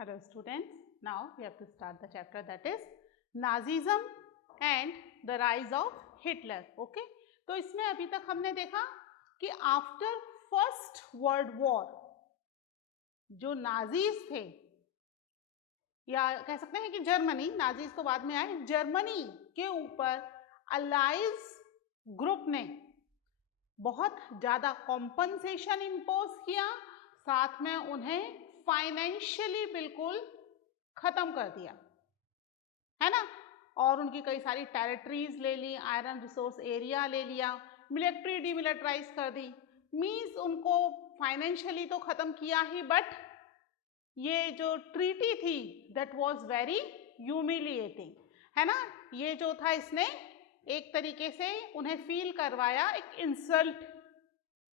Hello students, now we have to start the chapter that is Nazism and the rise of Hitler. Okay, तो इसमें अभी तक हमने देखा कि आफ्टर फर्स्ट वर्ल्ड वॉर जो नाजीज थे या कह सकते हैं कि जर्मनी, नाजीज तो बाद में आए, जर्मनी के ऊपर अलाइज ग्रुप ने बहुत ज़्यादा कॉम्पनसेशन इम्पोज किया, साथ में उन्हें फाइनेंशियली बिल्कुल ख़त्म कर दिया, है ना। और उनकी कई सारी टेरिटरीज ले ली, आयरन रिसोर्स एरिया ले लिया, मिलिट्री डीमिलिटराइज कर दी। मीन्स उनको फाइनेंशियली तो ख़त्म किया ही, बट ये जो ट्रीटी थी दैट वाज वेरी ह्यूमिलिएटिंग, है ना। ये जो था इसने एक तरीके से उन्हें फील करवाया एक इंसल्ट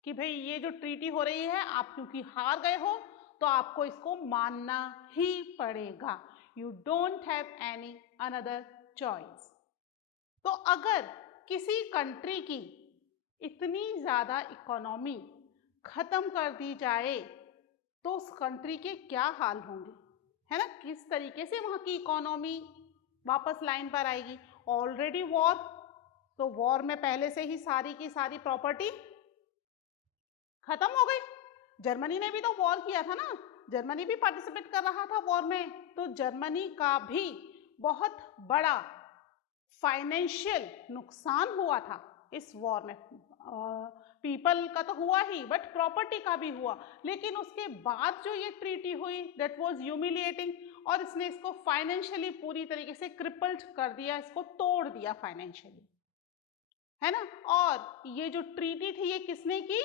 कि भाई ये जो ट्रीटी हो रही है आप क्योंकि हार गए हो तो आपको इसको मानना ही पड़ेगा, you don't have any another choice. तो अगर किसी कंट्री की इतनी ज़्यादा इकोनॉमी ख़त्म कर दी जाए तो उस कंट्री के क्या हाल होंगे, है ना। किस तरीके से वहाँ की इकोनॉमी वापस लाइन पर आएगी। ऑलरेडी वॉर, तो वॉर में पहले से ही सारी की सारी प्रॉपर्टी खत्म हो गई। जर्मनी ने भी तो वॉर किया था ना, जर्मनी भी पार्टिसिपेट कर रहा था वॉर में, तो जर्मनी का भी बहुत बड़ा फाइनेंशियल नुकसान हुआ था इस वॉर में। पीपल का तो हुआ ही, बट प्रॉपर्टी का भी हुआ। लेकिन उसके बाद जो ये ट्रीटी हुई दैट वाज ह्यूमिलिएटिंग, और इसने इसको फाइनेंशियली पूरी तरीके से क्रिपल्ड कर दिया, इसको तोड़ दिया फाइनेंशियली, है ना। और ये जो ट्रीटी थी ये किसने की?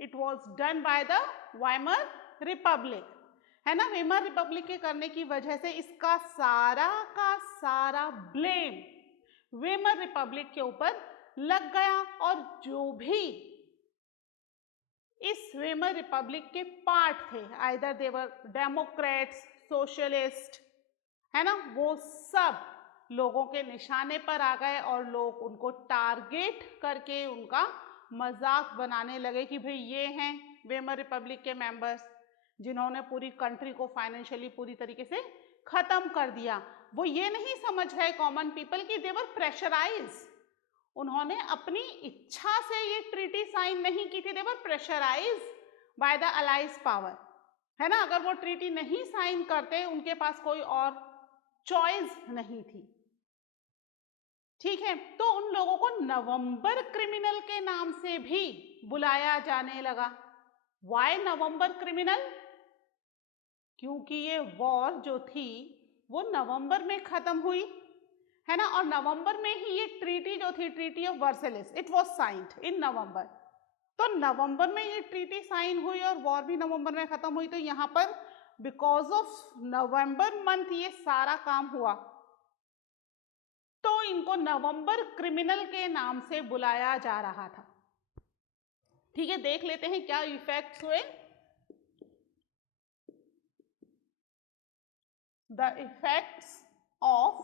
It was done by the Weimar Republic, है ना। वेमर रिपब्लिक के करने की वजह से इसका सारा का सारा ब्लेम वेमर रिपब्लिक के ऊपर लग गया। और जो भी इस वेमर रिपब्लिक के पार्ट थे, आइदर देवर डेमोक्रेट्स, सोशलिस्ट, है ना, वो सब लोगों के निशाने पर आ गए और लोग उनको टारगेट करके उनका मजाक बनाने लगे कि भाई ये हैं वेमर रिपब्लिक के मेंबर्स जिन्होंने पूरी कंट्री को फाइनेंशियली पूरी तरीके से खत्म कर दिया। वो ये नहीं समझ रहे कॉमन पीपल की देवर प्रेशराइज, उन्होंने अपनी इच्छा से ये ट्रीटी साइन नहीं की थी, they were pressurise by the allies power, है ना। अगर वो ट्रीटी नहीं साइन करते उनके पास कोई और चॉइस नहीं थी, ठीक है। तो उन लोगों को नवंबर क्रिमिनल के नाम से भी बुलाया जाने लगा। वाई नवंबर क्रिमिनल? क्योंकि ये वॉर जो थी वो नवंबर में खत्म हुई, है ना। और नवंबर में ही ये ट्रीटी जो थी, treaty of Versailles, it was signed in November. तो नवंबर में ये ट्रीटी साइन हुई और वॉर भी नवंबर में खत्म हुई। तो यहाँ पर बिकॉज ऑफ नवंबर मंथ ये सारा काम हुआ, तो इनको नवंबर क्रिमिनल के नाम से बुलाया जा रहा था, ठीक है। देख लेते हैं क्या इफेक्ट्स हुए। द इफेक्ट्स ऑफ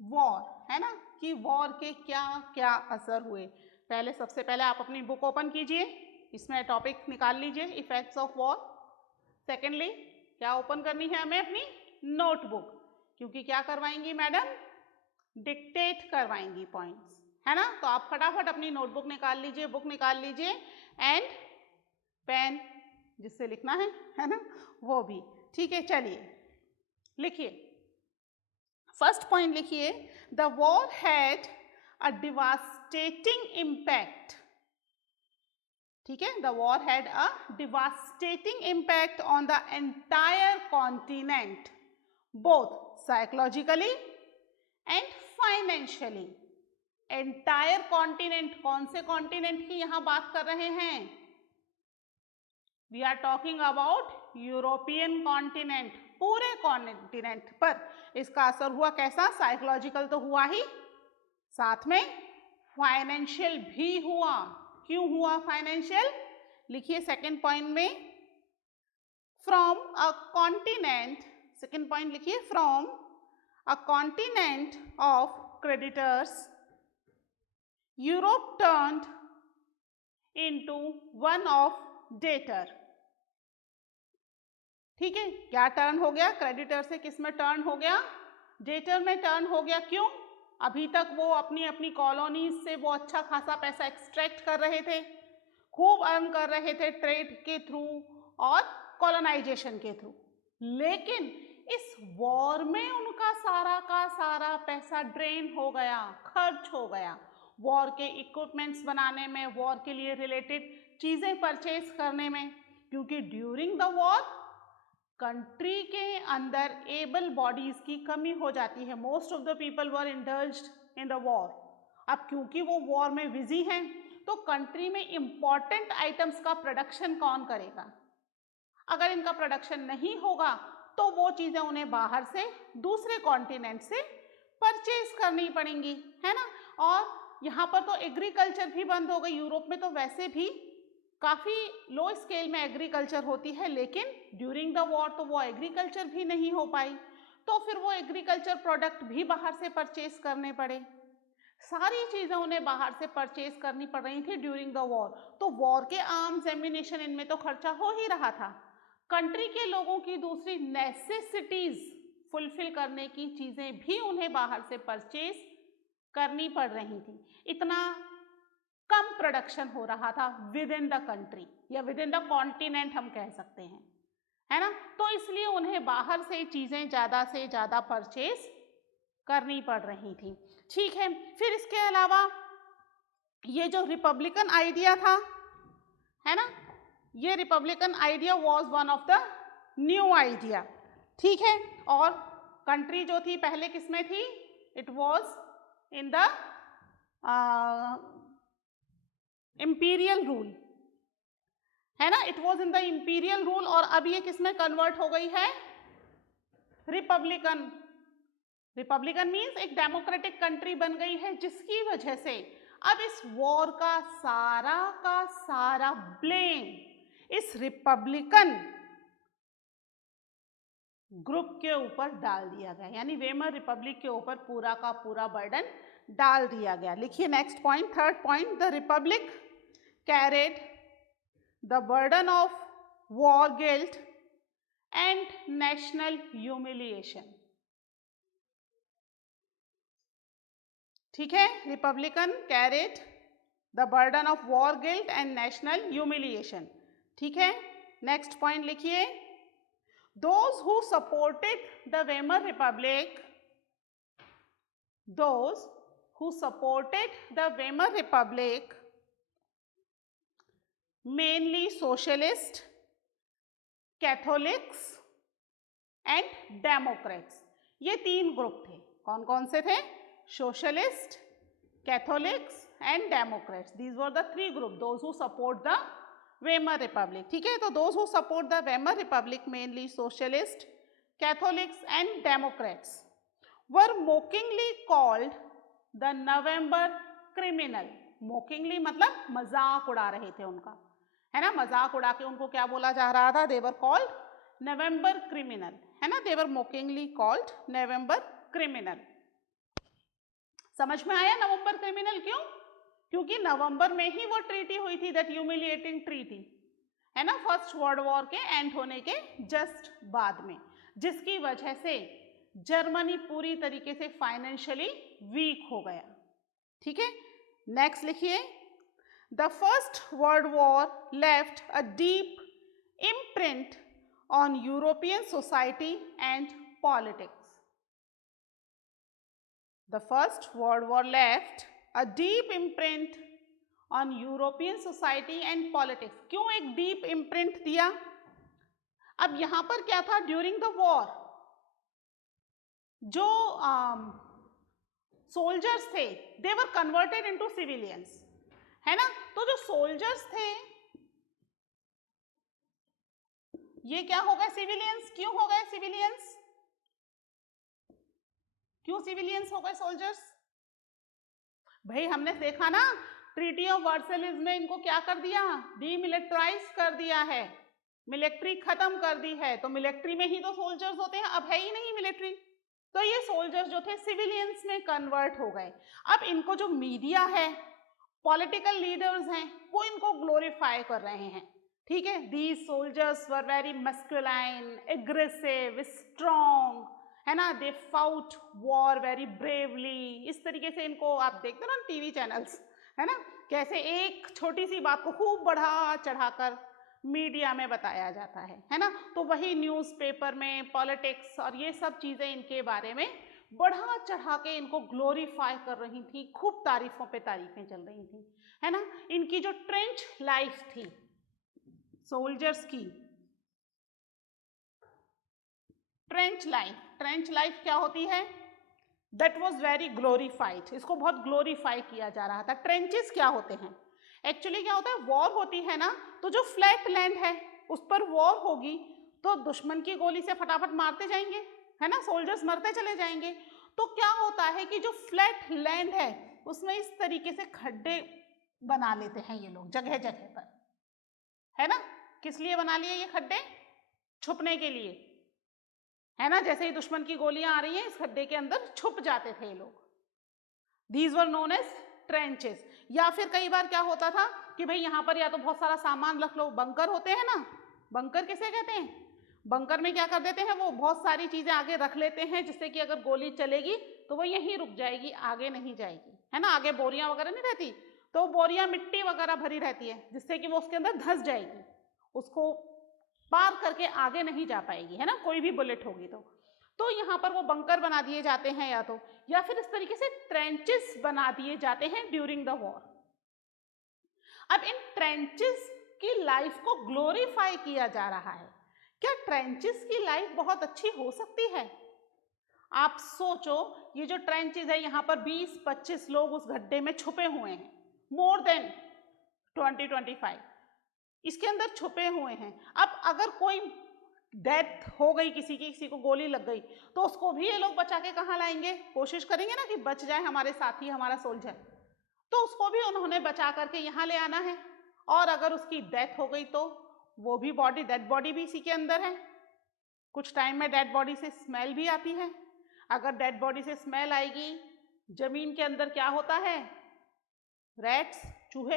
वॉर, है ना, कि वॉर के क्या क्या असर हुए। पहले सबसे पहले आप अपनी बुक ओपन कीजिए, इसमें टॉपिक निकाल लीजिए इफेक्ट्स ऑफ वॉर। सेकेंडली क्या ओपन करनी है हमें? अपनी नोटबुक, क्योंकि क्या करवाएंगी मैडम? डिक्टेट करवाएंगी पॉइंट्स, है ना। तो आप फटाफट अपनी नोटबुक निकाल लीजिए, बुक निकाल लीजिए, एंड पेन जिससे लिखना है ना, वो भी, ठीक है। चलिए लिखिए, फर्स्ट पॉइंट लिखिए, the war had a devastating impact, ठीक है। The war had a devastating impact on the entire continent, both psychologically and financially. Entire continent, कौन से कॉन्टिनेंट की यहां बात कर रहे हैं? We are talking about European continent, पूरे कॉन्टिनेंट पर इसका असर हुआ। कैसा? साइकोलॉजिकल तो हुआ ही, साथ में फाइनेंशियल भी हुआ। क्यों हुआ फाइनेंशियल? लिखिए सेकेंड पॉइंट में, from a continent, second point लिखिए, from a continent of creditors, Europe turned into one of debtor, ठीक है, क्या टर्न हो गया, क्रेडिटर से किस में टर्न हो गया, डेटर में टर्न हो गया। क्यों, अभी तक वो अपनी अपनी कॉलोनीज से वो अच्छा खासा पैसा एक्सट्रैक्ट कर रहे थे, खूब अर्न कर रहे थे ट्रेड के थ्रू और कॉलोनाइजेशन के थ्रू, लेकिन इस वॉर में उनका सारा का सारा पैसा ड्रेन हो गया, खर्च हो गया, वॉर के इक्विपमेंट्स बनाने में, वॉर के लिए रिलेटेड चीज़ें परचेज करने में, क्योंकि ड्यूरिंग द वॉर कंट्री के अंदर एबल बॉडीज की कमी हो जाती है। Most of the people were indulged in the war. अब क्योंकि वो वॉर में बिजी हैं, तो कंट्री में इंपॉर्टेंट आइटम्स का प्रोडक्शन कौन करेगा? अगर इनका प्रोडक्शन नहीं होगा तो वो चीज़ें उन्हें बाहर से, दूसरे कॉन्टिनेंट से परचेज करनी पड़ेंगी, है ना। और यहाँ पर तो एग्रीकल्चर भी बंद हो गई। यूरोप में तो वैसे भी काफ़ी लो स्केल में एग्रीकल्चर होती है, लेकिन ड्यूरिंग द वॉर तो वो एग्रीकल्चर भी नहीं हो पाई, तो फिर वो एग्रीकल्चर प्रोडक्ट भी बाहर से परचेज करने पड़े। सारी चीज़ें उन्हें बाहर से परचेज करनी पड़ रही थी ड्यूरिंग द वॉर। तो वॉर के आर्म्स, एम्यूनेशन, इनमें तो खर्चा हो ही रहा था। कंट्री के लोगों की दूसरी नेसेसिटीज फुलफिल करने की चीज़ें भी उन्हें बाहर से परचेज करनी पड़ रही थी। इतना कम प्रोडक्शन हो रहा था विद इन द कंट्री या विद इन द कॉन्टिनेंट हम कह सकते हैं, है ना। तो इसलिए उन्हें बाहर से चीज़ें ज़्यादा से ज़्यादा परचेज करनी पड़ रही थी। ठीक है, फिर इसके अलावा ये जो रिपब्लिकन आइडिया था, है ना, ये Republican idea was one of the new idea. ठीक है, और कंट्री जो थी पहले किसमें थी? It was in the imperial rule, है ना, it was in the imperial rule. और अब ये किसमें कन्वर्ट हो गई है? रिपब्लिकन। रिपब्लिकन मीन्स एक डेमोक्रेटिक कंट्री बन गई है, जिसकी वजह से अब इस वॉर का सारा ब्लेम इस रिपब्लिकन ग्रुप के ऊपर डाल दिया गया, यानी वेमर रिपब्लिक के ऊपर पूरा का पूरा बर्डन डाल दिया गया। लिखिए next point, third point, the Republic carried the burden of war guilt and national humiliation. ठीक है, Republican carried the burden of war guilt and national humiliation. ठीक है, नेक्स्ट पॉइंट लिखिए, those who supported the Weimar Republic, those who supported the Weimar Republic, mainly socialist, Catholics and Democrats। ये तीन group थे। कौन कौन से थे? Socialists, Catholics and Democrats. These were the three group those who support the Weimar Republic. ठीक है, तो those who support the Weimar Republic, mainly socialists, Catholics and Democrats, were mockingly called the November criminal. Mockingly मतलब मजाक उड़ा रहे थे उनका, है ना, मजाक उड़ा के उनको क्या बोला जा रहा था? दे वर कॉल्ड नवंबर क्रिमिनल, है ना, दे वर मोकिंगली कॉल्ड नवंबर क्रिमिनल। समझ में आया नवंबर क्रिमिनल क्यों? क्योंकि नवंबर में ही वो ट्रीटी हुई थी, दैट ह्यूमिलिएटिंग ट्रीटी, है ना, फर्स्ट वर्ल्ड वॉर के एंड होने के जस्ट बाद में, जिसकी वजह से जर्मनी पूरी तरीके से फाइनेंशियली वीक हो गया। ठीक है, नेक्स्ट लिखिए, the first world war left a deep imprint on European society and politics. The First World War left a deep imprint on European society and politics। क्यों एक deep imprint दिया? अब यहाँ पर क्या था? During the war जो soldiers थे, they were converted into civilians, है ना। तो जो soldiers थे ये क्या हो गए? सिविलियंस। क्यों हो गए सिविलियंस? क्यों सिविलियंस हो गए सोल्जर्स? भाई हमने देखा ना, ट्रीटी ऑफ वर्सेलिस में इनको क्या कर दिया? डीमिलिटराइज कर दिया है, मिलिट्री खत्म कर दी है। तो मिलिट्री में ही तो सोल्जर्स होते हैं, अब है ही नहीं मिलिट्री, तो ये सोल्जर्स जो थे सिविलियंस में कन्वर्ट हो गए। अब इनको जो मीडिया है, पॉलिटिकल लीडर्स हैं, वो इनको ग्लोरीफाई कर रहे हैं, ठीक है, these soldiers were very masculine, aggressive, strong, है ना, दे फाउट वॉर वेरी ब्रेवली। इस तरीके से इनको आप देखते हो ना टीवी चैनल्स, है ना, कैसे एक छोटी सी बात को खूब बढ़ा चढ़ाकर मीडिया में बताया जाता है ना। तो वही न्यूज़पेपर में पॉलिटिक्स और ये सब चीज़ें इनके बारे में बढ़ा चढ़ा के इनको ग्लोरीफाई कर रही थी, खूब तारीफों पे तारीफें चल रही थी, है ना। इनकी जो ट्रेंच लाइफ थी सोल्जर्स की, ट्रेंच लाइफ क्या होती है, दैट वॉज वेरी ग्लोरीफाइड, इसको बहुत ग्लोरीफाई किया जा रहा था। ट्रेंचेस क्या होते हैं, एक्चुअली क्या होता है, वॉर होती है ना, तो जो फ्लैट लैंड है उस पर वॉर होगी तो दुश्मन की गोली से फटाफट मारते जाएंगे, है ना, सोल्जर्स मरते चले जाएंगे। तो क्या होता है कि जो फ्लैट लैंड है उसमें इस तरीके से खड्डे बना लेते हैं ये लोग जगह जगह पर, है ना। किस लिए बना लिए ये खड्डे, छुपने के लिए, है ना, जैसे ही दुश्मन की गोलियां आ रही हैं इस खड्डे के अंदर छुप जाते थे ये लोग। These were known as trenches. या फिर कई बार क्या होता था कि भाई यहाँ पर या तो बहुत सारा सामान रख लो, बंकर होते हैं ना, बंकर किसे कहते हैं, बंकर में क्या कर देते हैं वो बहुत सारी चीजें आगे रख लेते हैं जिससे कि अगर गोली चलेगी तो वो यहीं रुक जाएगी, आगे नहीं जाएगी, है ना। आगे बोरियां वगैरह नहीं रहती, तो बोरियां मिट्टी वगैरह भरी रहती है जिससे कि वो उसके अंदर धंस जाएगी, उसको पार करके आगे नहीं जा पाएगी, है ना, कोई भी बुलेट होगी तो यहाँ पर वो बंकर बना दिए जाते हैं या फिर इस तरीके से ट्रेंचेस बना दिए जाते हैं ड्यूरिंग द वॉर। अब इन ट्रेंचेस की लाइफ को ग्लोरीफाई किया जा रहा है। क्या ट्रेंचेस की लाइफ बहुत अच्छी हो सकती है? आप सोचो, ये जो ट्रेंचेस है यहाँ पर 20-25 लोग उस गड्ढे में छुपे हुए हैं, मोर देन 20-25 इसके अंदर छुपे हुए हैं। अब अगर कोई डेथ हो गई किसी को गोली लग गई तो उसको भी ये लोग बचा के कहाँ लाएंगे, कोशिश करेंगे ना कि बच जाए हमारे साथी, हमारा सोल्जर, तो उसको भी उन्होंने बचा करके यहाँ ले आना है। और अगर उसकी डेथ हो गई तो वो भी बॉडी, डेड बॉडी भी इसी के अंदर है। कुछ टाइम में डेड बॉडी से स्मेल भी आती है। अगर डेड बॉडी से स्मेल आएगी, जमीन के अंदर क्या होता है, रैट्स, चूहे,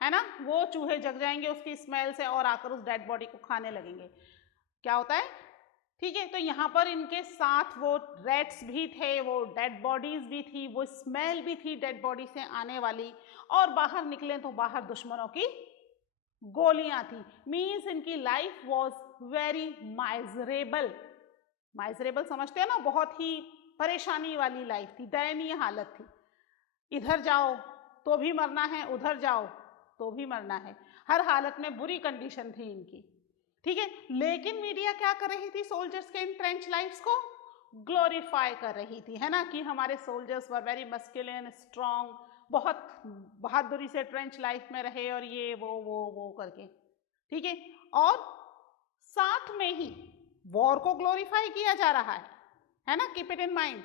है ना, वो चूहे जग जाएंगे उसकी स्मेल से और आकर उस डेड बॉडी को खाने लगेंगे। क्या होता है, ठीक है। तो यहाँ पर इनके साथ वो रैट्स भी थे, वो डेड बॉडीज भी थी, वो स्मेल भी थी डेड बॉडी से आने वाली, और बाहर निकले तो बाहर दुश्मनों की गोलियां थी। मीन्स इनकी life was very miserable. Miserable समझते हैं ना, बहुत ही परेशानी वाली लाइफ थी, दयनीय हालत थी। इधर जाओ तो भी मरना है, उधर जाओ तो भी मरना है, हर हालत में बुरी कंडीशन थी इनकी, ठीक है। लेकिन मीडिया क्या कर रही थी, सोल्जर्स के इन ट्रेंच लाइफ्स को ग्लोरीफाई कर रही थी, है ना, कि हमारे soldiers were very masculine, strong, बहुत बहादुरी से ट्रेंच लाइफ में रहे और ये वो करके, ठीक है। और साथ में ही वॉर को ग्लोरीफाई किया जा रहा है ना, कीप इट इन माइंड।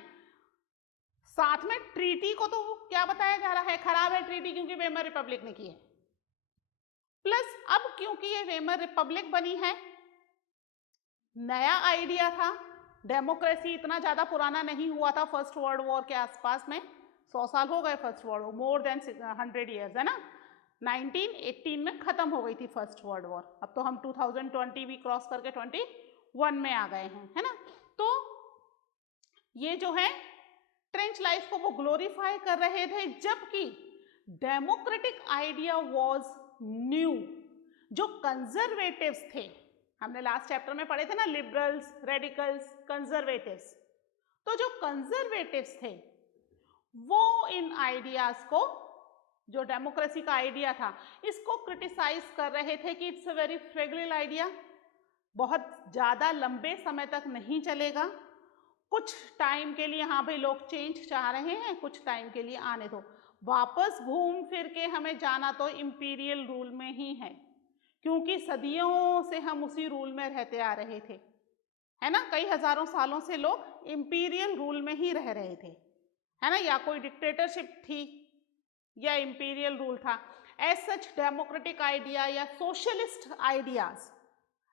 साथ में ट्रीटी को तो क्या बताया जा रहा है, खराब है ट्रीटी क्योंकि वेमर रिपब्लिक ने की है। प्लस अब क्योंकि ये वेमर रिपब्लिक बनी है, नया आइडिया था, डेमोक्रेसी इतना ज्यादा पुराना नहीं हुआ था फर्स्ट वर्ल्ड वॉर के आसपास में, 100 साल हो गए first world war, more than 100 years, है ना। 1918 में खत्म हो गई थी फर्स्ट वर्ल्ड वॉर, अब तो हम 2020 भी क्रॉस करके 21 में आ गए हैं, है ना। तो ये जो है ट्रेंच लाइफ को वो ग्लोरीफाई कर रहे थे, जबकि डेमोक्रेटिक आइडिया वॉज न्यू। जो कंजर्वेटिव्स थे, हमने लास्ट चैप्टर में पढ़े थे ना, लिबरल्स, रेडिकल्स, कंजर्वेटिव्स, तो जो कंजर्वेटिव्स थे वो इन आइडियाज को, जो डेमोक्रेसी का आइडिया था, इसको क्रिटिसाइज कर रहे थे कि इट्स अ वेरी फ्रेजिल आइडिया, बहुत ज्यादा लंबे समय तक नहीं चलेगा, कुछ टाइम के लिए, हाँ भाई लोग चेंज चाह रहे हैं, कुछ टाइम के लिए आने दो, वापस घूम फिर के हमें जाना तो इंपीरियल रूल में ही है, क्योंकि सदियों से हम उसी रूल में रहते आ रहे थे, है ना, कई हजारों सालों से लोग इंपीरियल रूल में ही रह रहे थे, है ना, या कोई डिक्टेटरशिप थी या इंपीरियल रूल था। एज सच डेमोक्रेटिक आइडिया या socialist ideas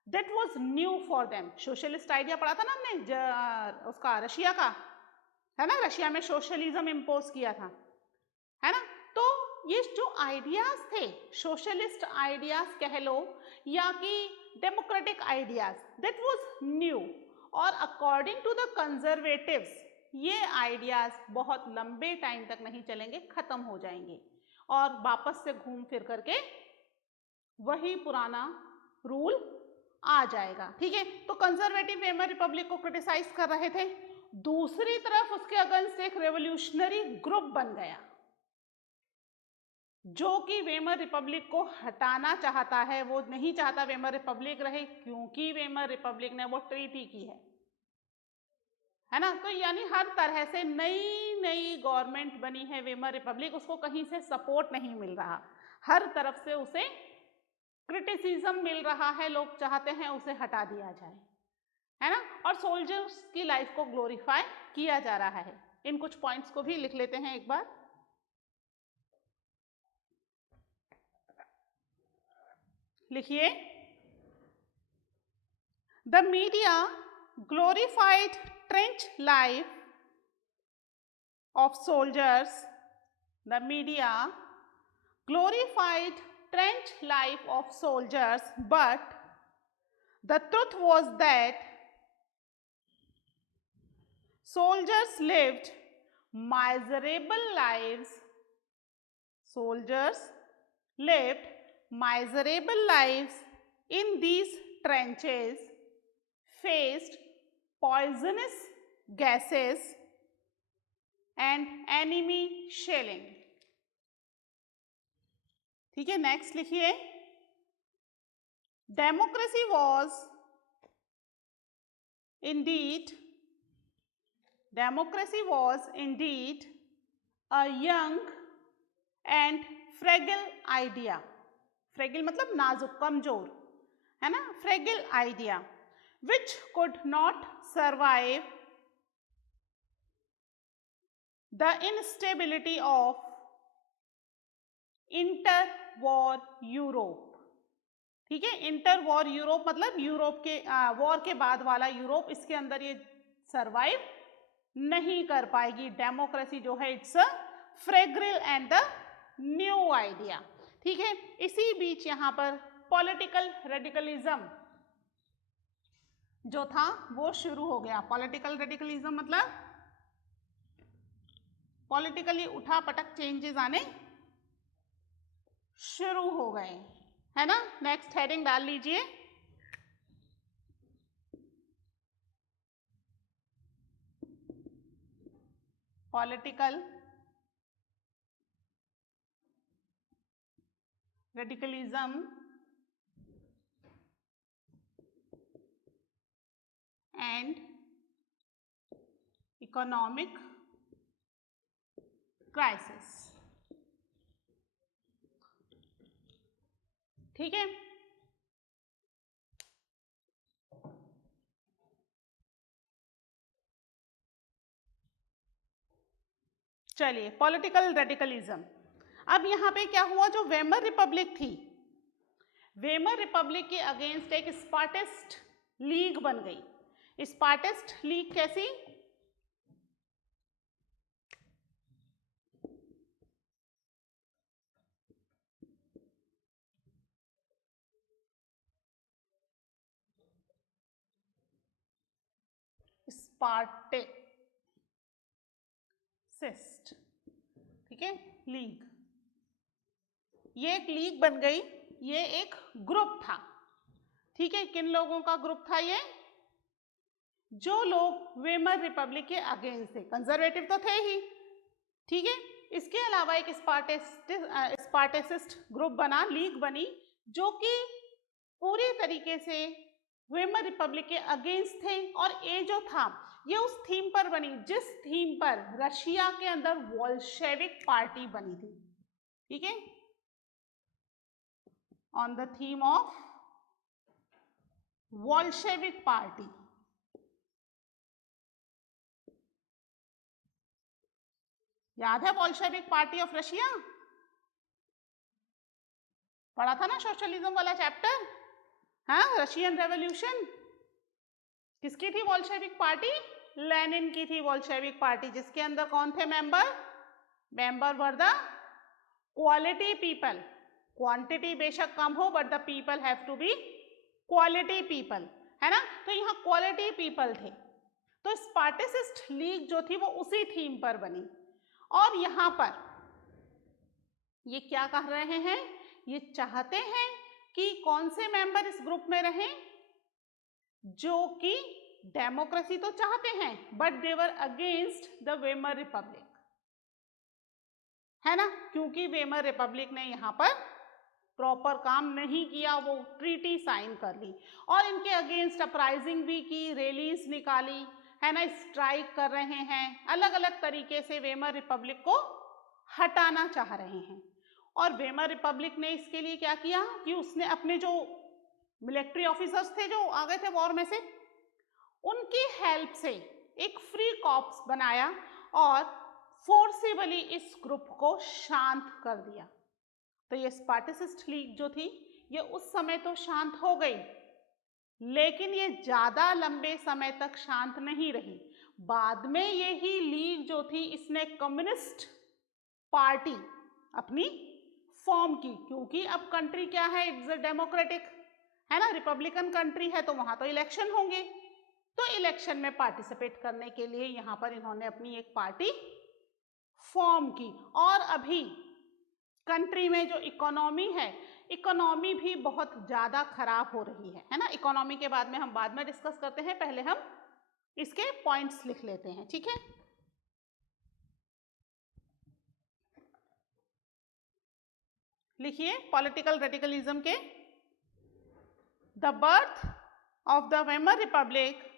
that was new for them. Socialist idea पढ़ा था ना हमने उसका, रशिया का, है ना, रशिया में सोशलिज्म इम्पोज किया था, है ना। तो ये जो आइडियाज थे, सोशलिस्ट आइडियाज कह लो या कि democratic ideas, that was new, और अकॉर्डिंग टू द कंजर्वेटिव्स ये आइडियाज बहुत लंबे टाइम तक नहीं चलेंगे, खत्म हो जाएंगे और वापस से घूम फिर करके वही पुराना रूल आ जाएगा। ठीक है, तो कंजर्वेटिव वेमर रिपब्लिक को क्रिटिसाइज कर रहे थे, दूसरी तरफ उसके अगेंस्ट एक रेवोल्यूशनरी ग्रुप बन गया जो कि वेमर रिपब्लिक को हटाना चाहता है। वो नहीं चाहता वेमर रिपब्लिक रहे क्योंकि वेमर रिपब्लिक ने वो ट्रीटी की है ना। तो यानी हर तरह से नई नई गवर्नमेंट बनी है वेमर रिपब्लिक, उसको कहीं से सपोर्ट नहीं मिल रहा, हर तरफ से उसे क्रिटिसिज्म मिल रहा है, लोग चाहते हैं उसे हटा दिया जाए, है ना। और सोल्जर्स की लाइफ को ग्लोरीफाई किया जा रहा है। इन कुछ पॉइंट्स को भी लिख लेते हैं एक बार। लिखिए, the media glorified trench life of soldiers. The media glorified trench life of soldiers, but the truth was that soldiers lived miserable lives. Soldiers lived miserable lives in these trenches, faced poisonous gases and enemy shelling. ठीक है, next लिखिए, democracy was indeed a young and fragile idea. Fragile मतलब नाजुक, कमजोर, है ना, fragile idea which could not survive the instability of interwar Europe. ठीक है, इंटर-वॉर यूरोप मतलब यूरोप के वॉर के बाद वाला यूरोप, इसके अंदर ये सरवाइव नहीं कर पाएगी। डेमोक्रेसी जो है it's a fragile and the new idea. ठीक है, इसी बीच यहाँ पर पॉलिटिकल रेडिकलिज्म जो था वो शुरू हो गया। पॉलिटिकल रेडिकलिज्म मतलब पॉलिटिकली उठापटक चेंजेस आने शुरू हो गए, है ना। नेक्स्ट हेडिंग डाल लीजिए, political radicalism and economic crisis. ठीक है, चलिए पॉलिटिकल रेडिकलिज्म। अब यहाँ पे क्या हुआ, जो वेमर रिपब्लिक थी, वेमर रिपब्लिक के अगेंस्ट एक स्पार्टिस्ट लीग बन गई। स्पार्टिस्ट लीग कैसी, स्पार्टिसिस्ट, ठीक है, लीग। ये एक लीग बन गई, ये एक ग्रुप था। ठीक है, किन लोगों का ग्रुप था ये, जो लोग वेमर रिपब्लिक के अगेंस्ट थे, कंजर्वेटिव तो थे ही। ठीक है, इसके अलावा एक स्पार्टिसिस्ट ग्रुप बना, लीग बनी, जो कि पूरी तरीके से वेमर रिपब्लिक के अगेंस्ट थे। और ये जो था ये उस थीम पर बनी जिस थीम पर रशिया के अंदर बोल्शेविक पार्टी बनी थी। ठीक है, on the theme of Bolshevik party. याद है बोल्शेविक पार्टी ऑफ रशिया, पढ़ा था ना सोशलिज्म वाला चैप्टर। हाँ, रशियन रेवोल्यूशन किसकी थी बोल्शेविक पार्टी, लेनिन की थी बोल्शेविक पार्टी, जिसके अंदर कौन थे member, member were the quality people, quantity बेशक कम हो but the people have to be quality people, है ना। तो यहाँ क्वालिटी पीपल थे। तो स्पार्टिसिस्ट लीग जो थी वो उसी थीम पर बनी। और यहाँ पर ये क्या कह रहे हैं, ये चाहते हैं कि कौन से मेंबर इस ग्रुप में रहें, जो कि डेमोक्रेसी तो चाहते हैं but they were against the Weimar Republic, है ना, क्योंकि वेमर रिपब्लिक ने यहाँ पर प्रॉपर काम नहीं किया, वो ट्रीटी साइन कर ली और इनके अगेंस्ट अपराइजिंग भी की, रैलीज निकाली, है ना, स्ट्राइक कर रहे हैं, अलग अलग तरीके से वेमर रिपब्लिक को हटाना चाह रहे हैं। और वेमर रिपब्लिक ने इसके लिए क्या किया कि उसने अपने जो मिलिट्री ऑफिसर्स थे जो आ गए थे वॉर में से, उनकी हेल्प से एक फ्री कॉर्प्स बनाया और फोर्सिबली इस ग्रुप को शांत कर दिया। तो ये स्पार्टिसिस्ट लीग जो थी ये उस समय तो शांत हो गई, लेकिन ये ज्यादा लंबे समय तक शांत नहीं रही। बाद में यही लीग जो थी इसने कम्युनिस्ट पार्टी अपनी फॉर्म की, क्योंकि अब कंट्री क्या है, इट्स अ डेमोक्रेटिक, है ना, रिपब्लिकन कंट्री है, तो वहां तो इलेक्शन होंगे। तो इलेक्शन में पार्टिसिपेट करने के लिए यहाँ पर इन्होंने अपनी एक पार्टी फॉर्म की। और अभी कंट्री में जो इकोनॉमी है, इकोनॉमी भी बहुत ज़्यादा खराब हो रही है ना। इकोनॉमी के बाद में हम बाद में डिस्कस करते हैं, पहले हम इसके पॉइंट्स लिख लेते हैं, ठीक है। लिखिए पॉलिटिकल रेडिकलिज्म के, the birth of the Weimar Republic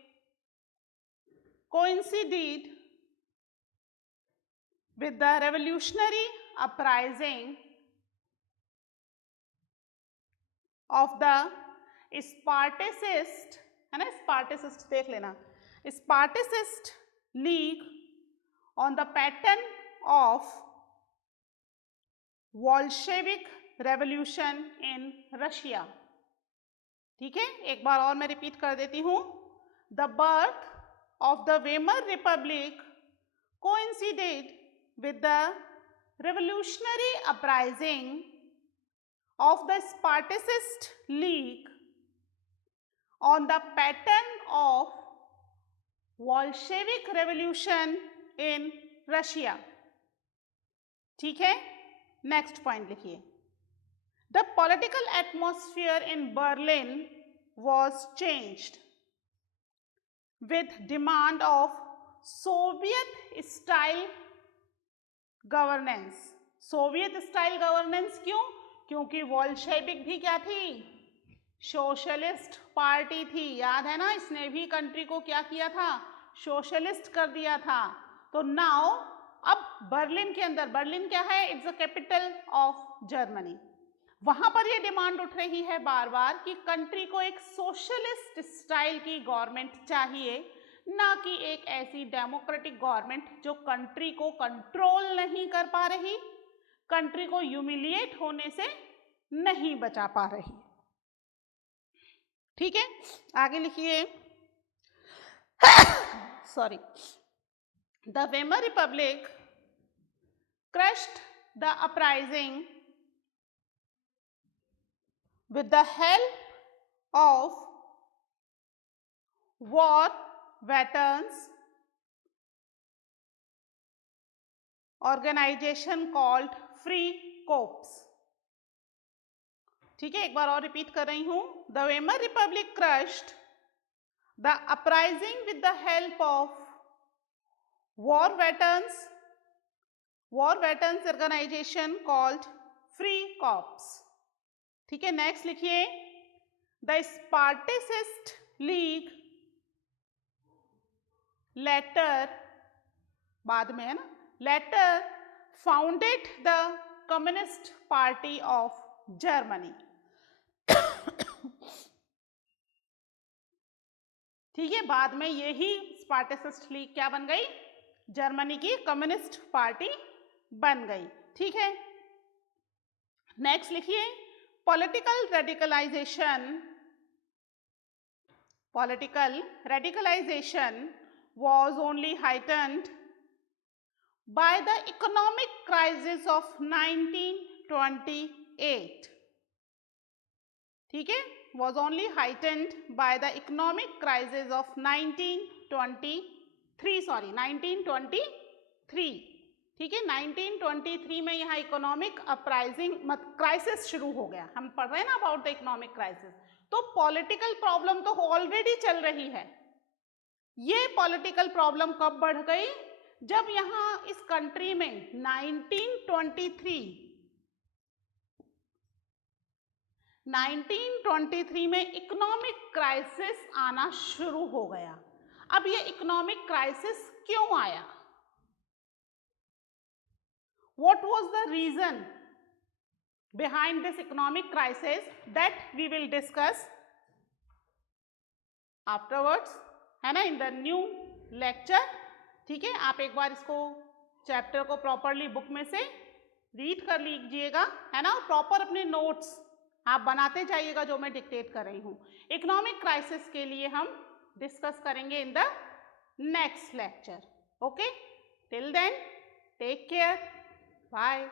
coincided with the revolutionary uprising of the Spartacist, है ना, Spartacist देख लेना, Spartacist League on the pattern of Bolshevik revolution in Russia। ठीक है, एक बार और मैं रिपीट कर देती हूँ, the birth of the Weimar Republic coincided with the revolutionary uprising of the Spartacist League on the pattern of Bolshevik revolution in Russia। ठीक है, नेक्स्ट पॉइंट लिखिए, the political atmosphere in Berlin was changed with demand of Soviet style governance। Soviet style governance क्यों? क्योंकि वॉल्शेविक भी क्या थी, socialist party थी, याद है ना, इसने भी कंट्री को क्या किया था, सोशलिस्ट कर दिया था। तो नाउ अब बर्लिन के अंदर, बर्लिन क्या है, it's the capital of Germany, वहां पर ये डिमांड उठ रही है बार बार कि कंट्री को एक सोशलिस्ट स्टाइल की गवर्नमेंट चाहिए, ना कि एक ऐसी डेमोक्रेटिक गवर्नमेंट जो कंट्री को कंट्रोल नहीं कर पा रही, कंट्री को ह्यूमिलिएट होने से नहीं बचा पा रही। ठीक है, आगे लिखिए, sorry, the Weimar Republic crushed the uprising with the help of war veterans organization called Free Corps। ठीक है, एक बार और रिपीट कर रही हूं, the Weimar Republic crushed the uprising with the help of war veterans organization called Free Corps। ठीक है, next लिखिए, द स्पार्टिसिस्ट लीग लेटर, बाद में है ना, later founded the Communist Party of Germany. ठीक है, बाद में यही स्पार्टिसिस्ट लीग क्या बन गई, जर्मनी की कम्युनिस्ट पार्टी बन गई। ठीक है, नेक्स्ट लिखिए, political radicalization was only heightened by the economic crisis of 1928. ठीक है, was only heightened by the economic crisis of 1923. ठीक है, 1923 में यहाँ इकोनॉमिक अपराइजिंग क्राइसिस शुरू हो गया. हम पढ़ रहे हैं ना अबाउट द इकोनॉमिक क्राइसिस. तो पॉलिटिकल प्रॉब्लम तो ऑलरेडी चल रही है. ये पॉलिटिकल प्रॉब्लम कब बढ़ गई? जब यहाँ इस कंट्री में 1923 में इकोनॉमिक क्राइसिस आना शुरू हो गया. अब ये इकोनॉमिक क्राइसिस क्यों आया? What was the reason behind this economic crisis? That we will discuss afterwards, है ना, in the new lecture. ठीक है, आप एक बार इसको चैप्टर को प्रॉपरली बुक में से रीड कर लीजिएगा, है ना, और प्रॉपर अपने नोट्स आप बनाते जाइएगा जो मैं डिक्टेट कर रही हूँ. इकोनॉमिक क्राइसिस के लिए हम डिस्कस करेंगे in the next lecture. Okay, till then take care, bye.